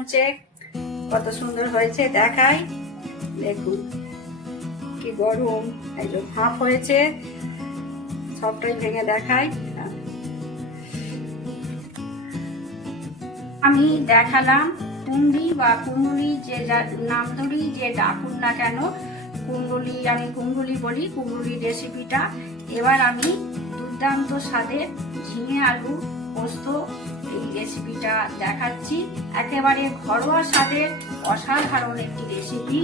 মুচমুচে কত সুন্দর হয়েছে দেখাই। দেখুন কি গরম, এই যে ভাপ হয়েছে, সবটাই ভেঙে দেখাই। আমি দেখালাম কুন্ডি বা কুণ্ডুলি, যে নাম ধরি যে ডাকুন না কেন, কুণ্ডুলি, আমি কুণ্ডুলি বলি, কুণ্ডুলি রেসিপিটা। এবার আমি দুর্দান্ত স্বাদের ঝিঙে আলু পোস্ত এই রেসিপিটা দেখাচ্ছি। একেবারে ঘরোয়া স্বাদের অসাধারণ একটি রেসিপি,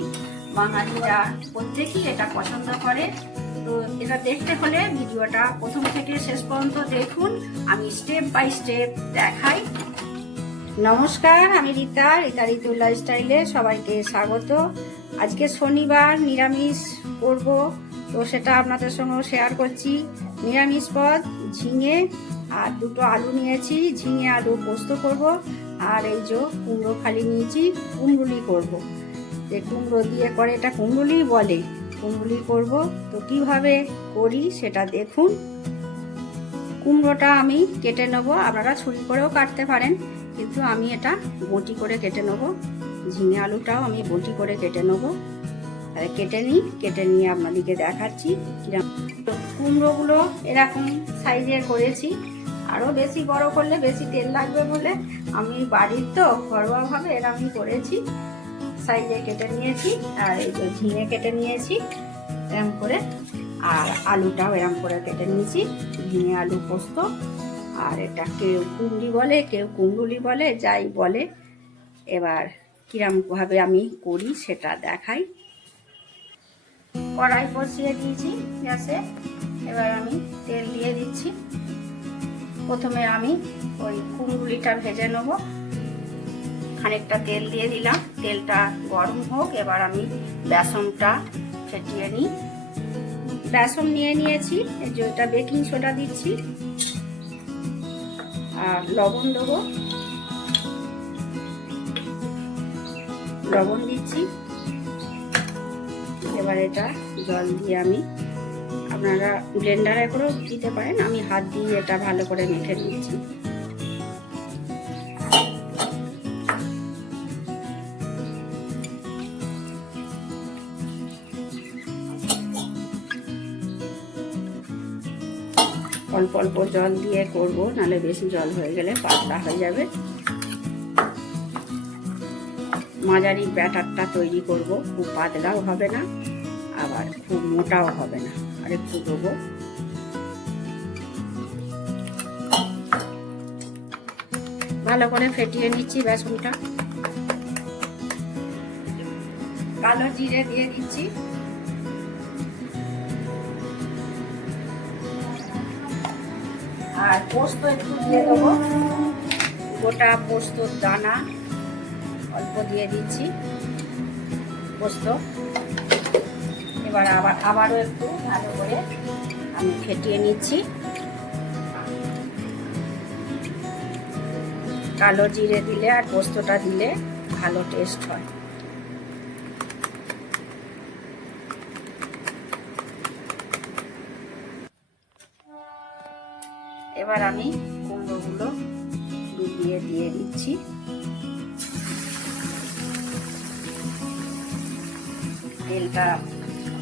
বাঙালিরা প্রত্যেকেই এটা পছন্দ করে। তো এটা দেখতে হলে ভিডিওটা প্রথম থেকে শেষ পর্যন্ত দেখুন, আমি স্টেপ বাই স্টেপ দেখাই। নমস্কার, আমি রীতা ঋতুর লাইফস্টাইলে সবাইকে স্বাগত। আজকে শনিবার, নিরামিষ করব, তো সেটা আপনাদের সঙ্গে শেয়ার করছি। নিরামিষ পদ ঝিঙে আর দুটো আলু নিয়েছি, ঝিঙে আলু পোস্ত করব। আর এই যে কুমড়ো খালি নিয়েছি, কুমড়ুলি করব। যে কুমড়ো দিয়ে করে এটা কুমড়ুলি বলে, কুমড়ুলি করব। তো কিভাবে করি সেটা দেখুন। কুমড়োটা আমি কেটে নেবো, আপনারা ছুরি করেও কাটতে পারেন, কিন্তু আমি এটা বটি করে কেটে নেব। ঝিঙে আলুটাও আমি বটি করে কেটে নেব। তাহলে কেটে নিয়ে আপনাদেরকে দেখাচ্ছি। কুমড়োগুলো এরকম সাইজের করেছি, আরও বেশি বড় করলে বেশি তেল লাগবে বলে আমি বাড়ির তো ঘরোয়াভাবে এরকমই করেছি, সাইজে কেটে নিয়েছি। আর এই যে ঝিঙে কেটে নিয়েছি এরকম করে, আর আলুটাও এরকম করে কেটে নিয়েছি। ঝিঙে আলু পোস্ত। আর এটা কেউ কুমড়ি বলে, কেউ কুমড়ুলি বলে, যাই বলে। এবার কিরমভাবে আমি করি সেটা দেখাই। কড়াই বসিয়ে দিয়েছি গ্যাসে, এবার আমি তেল দিয়ে দিচ্ছি। প্রথমে আমি ওই কুমড়ুলিটা ভেজে নেব। খানিকটা তেল দিয়ে দিলাম, তেলটা গরম হোক। এবার আমি বেসনটা ফেটিয়ে নিই। বেসন নিয়ে নিয়েছি, এই যে এটা বেকিং সোডা দিচ্ছি আর লবণ দেবো, লবণ দিচ্ছি। এবার এটা জল দিয়ে আমি, আপনারা ব্লেন্ডারে করেও দিতে পারেন, আমি হাত দিয়ে এটা ভালো করে মেখে নিচ্ছি। অল্প অল্প জল দিয়ে করব, নাহলে বেশি জল হয়ে গেলে পাতলা হয়ে যাবে। মাঝারি ব্যাটারটা তৈরি করব, খুব পাতলাও হবে না আবার খুব মোটাও হবে না। আর একটু দেবো, ভালো করে ফেটিয়ে নিচ্ছি বেসনটা। কালো জিরে দিয়ে দিচ্ছি, আর পোস্ত একটু দিয়ে দেবো, গোটা পোস্তর দানা অল্প দিয়ে দিচ্ছি পোস্ত। এবার আবারও একটু ভালো করে আমি ফেটিয়ে নিচ্ছি। কালো জিরে দিলে আর পোস্তটা দিলে ভালো টেস্ট হয়। এবার আমি কুমড়োগুলো ডুবিয়ে দিয়ে দিচ্ছি। তেলটা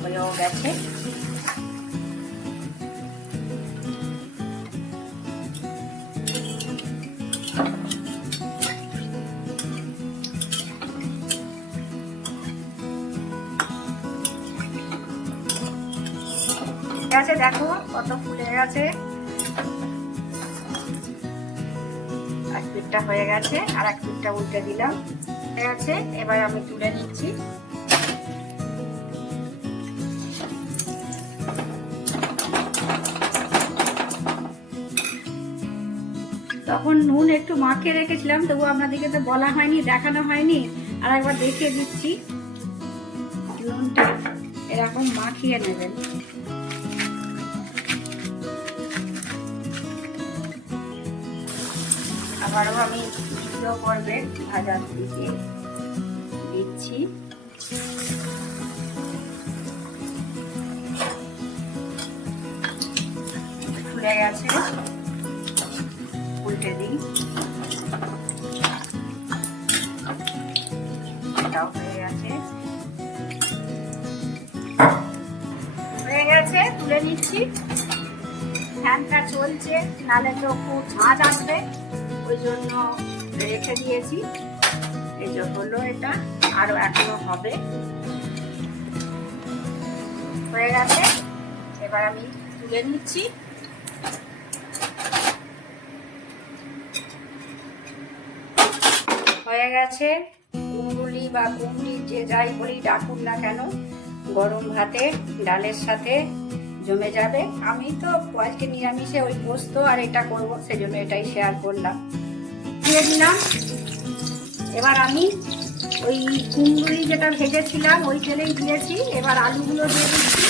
হয়েও গেছে। দেখো কত ফুলে গেছে। এক পিঠটা হয়ে গেছে, আর এক পিঠটা উল্টে দিলাম, হয়ে গেছে। এবার আমি তুলে নিচ্ছি। তখন নুন একটু মাখিয়ে রেখেছিলাম, তবু আপনাদেরকে তো বলা হয়নি, দেখানো হয়নি। আর একবার দেখিয়ে দিচ্ছি, নুনটা এরকম মাখিয়ে নেবেন। আবারও আমি দ্বিতীয় পর্বে ভাজার দিকে দিচ্ছি। ফুলে গেছে, উল্টে দিই। গেছে, তুলে নিচ্ছি। ফ্যানটা চলছে, নালে তো খুব ঝাঁঝ আসবে, ওই জন্য রেখে দিয়েছি। এই যে হলো, এটা আরো এখনো হবে। হয়ে গেছে, এবার আমি তুলে নিচ্ছি। হয়ে গেছে কুমড়ুলি বা কুমড়ি যে যাই বলি ডাকুন না কেন, গরম ভাতে ডালের সাথে জমে যাবে। আমি তো আজকে নিরামিষে ওই পোস্ত আর এটা করবো, সেজন্য এটাই শেয়ার করলাম। দিয়ে দিলাম। এবার আমি ওই কুমড়ুলি যেটা ভেজেছিলাম ওই তেলেই দিয়েছি। এবার আলুগুলো দিয়ে দিচ্ছি।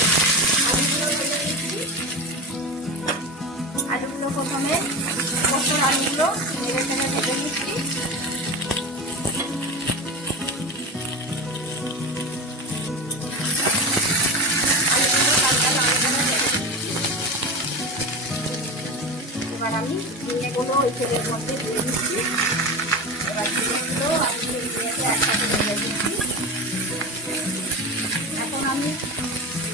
আলুগুলো প্রথমে পোস্তর আলুগুলো নেড়ে চেড়ে ভেজে নিচ্ছি। এবার আমি ঝিঙেগুলো ওই তেলের মধ্যে দিয়ে দিচ্ছি। এবার ঝিঙেগুলো আমি একসাথে ভেজে দিচ্ছি। এখন আমি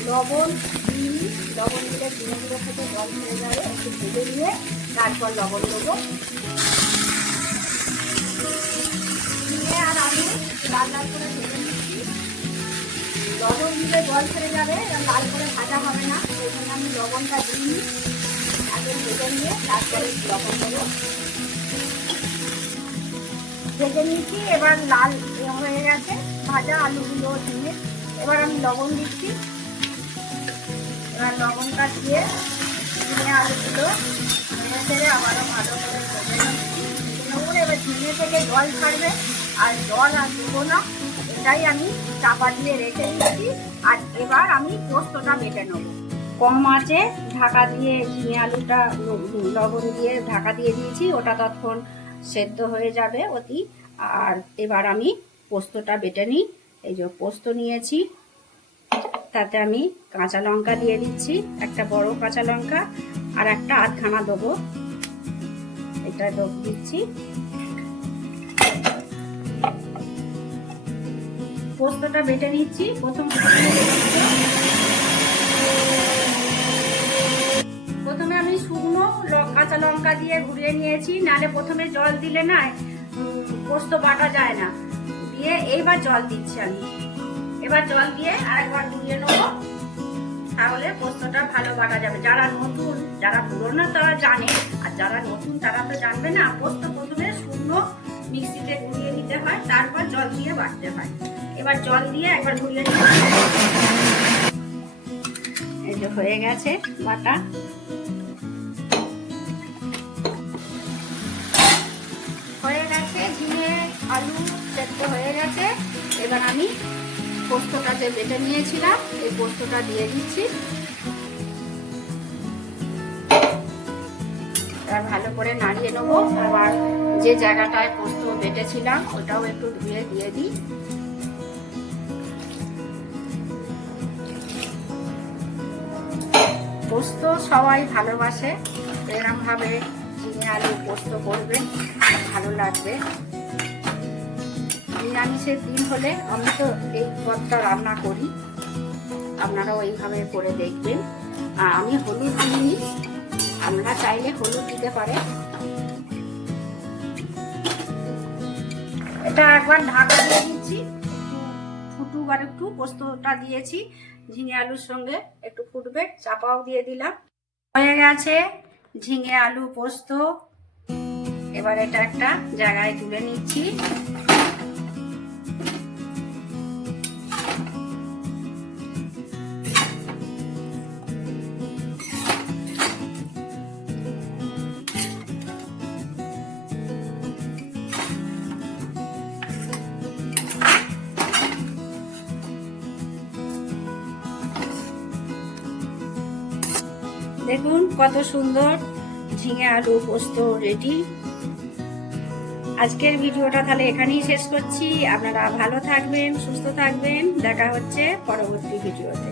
লবণ দিই। লবণ দিলে ঝিঙেগুলো থেকে জল ছেড়ে যাবে, একটু ভেজে নিয়ে তারপর লবণ দেবো। ঝিঙে আর আলু লাল লাল করে ভেজে নিচ্ছি। লবণ দিলে জল ছেড়ে যাবে, লাল করে ভাজা হবে না, ওই জন্য আমি লবণটা দিই। আগে ভেজে নিয়ে তারপরে লবণ দেবো। ভেজে নিয়েছি, এবার লাল হয়ে গেছে ভাজা আলুগুলো দিয়ে। এবার আমি লবণ দিচ্ছি। এবার লবণটা দিয়ে ঝিঙে আলুগুলো নেড়ে চেড়ে আবারও ভালো করে ভেজে নিচ্ছি। এবার ঝিঙে থেকে জল ছাড়বে, আর জল আর দেবো না, এটাই আমি চাপা দিয়ে রেখে দিচ্ছি। আর এবার আমি পোস্তটা বেটে নেবো। কম আঁচে ঢাকা দিয়ে ঝিঙে আলুটা লবণ দিয়ে ঢাকা দিয়ে দিয়েছি, ওটা ততক্ষণ সেদ্ধ হয়ে যাবে অতি। আর এবার আমি পোস্তটা বেটে নিই। এই যে পোস্ত নিয়েছি, তাতে আমি কাঁচা লঙ্কা দিয়ে দিচ্ছি, একটা বড় কাঁচা লঙ্কা আর একটা আধখানা দেবো, এটা দিচ্ছি। পোস্তটা বেটে নিচ্ছি। প্রথমে আমি শুকনো কাঁচা লঙ্কা দিয়ে ঘুরিয়ে নিয়েছি, নালে প্রথমে জল দিলে না পোস্ত বাটা যায় না। দিয়ে এইবার জল দিচ্ছি আমি। এবার জল দিয়ে আরেকবার ঘুরিয়ে নেবো, তাহলে পোস্তটা ভালো বাটা যাবে। যারা নতুন, যারা পুরনো তারা জানে, আর যারা নতুন তারা তো জানবে না। পোস্ত প্রথমে শুকনো মিক্সিতে ঘুরিয়ে নিতে হয়, তারপর জল দিয়ে বাটতে হয়। এবার জল দিয়ে একবার ঘুরিয়ে নিতে হয়। এই যে হয়ে গেছে বাটা। হয়ে গেছে, ঝিঙে আলু সেদ্ধ হয়ে গেছে। এবার আমি পোস্তটা যে বেটে নিয়েছিলাম এই পোস্তটা দিয়ে দিচ্ছি। এবার ভালো করে নাড়িয়ে নেবো। আবার যে জায়গাটায় পোস্ত বেটেছিলাম ওটাও একটু ধুয়ে দিয়ে দিই। পোস্ত সবাই ভালোবাসে, এরকম ভাবে ঝিঙে আলু পোস্ত করবে, ভালো লাগবে। নিরামিষের দিন হলে আমি তো এই পদটা রান্না করি, আপনারাও এইভাবে করে দেখবেন। আর আমি হলুদ দিইনি, আপনারা চাইলে হলুদ দিতে পারে। এটা একবার ঢাকা দিয়ে দিচ্ছি, ফুটুক। আর একটু পোস্তটা দিয়েছি ঝিঙে আলুর সঙ্গে, একটু ফুটবে, চাপাও দিয়ে দিলাম। হয়ে গেছে ঝিঙে আলু পোস্ত। এবার এটা একটা জায়গায় তুলে নিচ্ছি। দেখুন কত সুন্দর ঝিঙে আলু পোস্ত রেডি। আজকের ভিডিওটা তাহলে এখানেই শেষ করছি। আপনারা ভালো থাকবেন, সুস্থ থাকবেন। দেখা হচ্ছে পরবর্তী ভিডিওতে।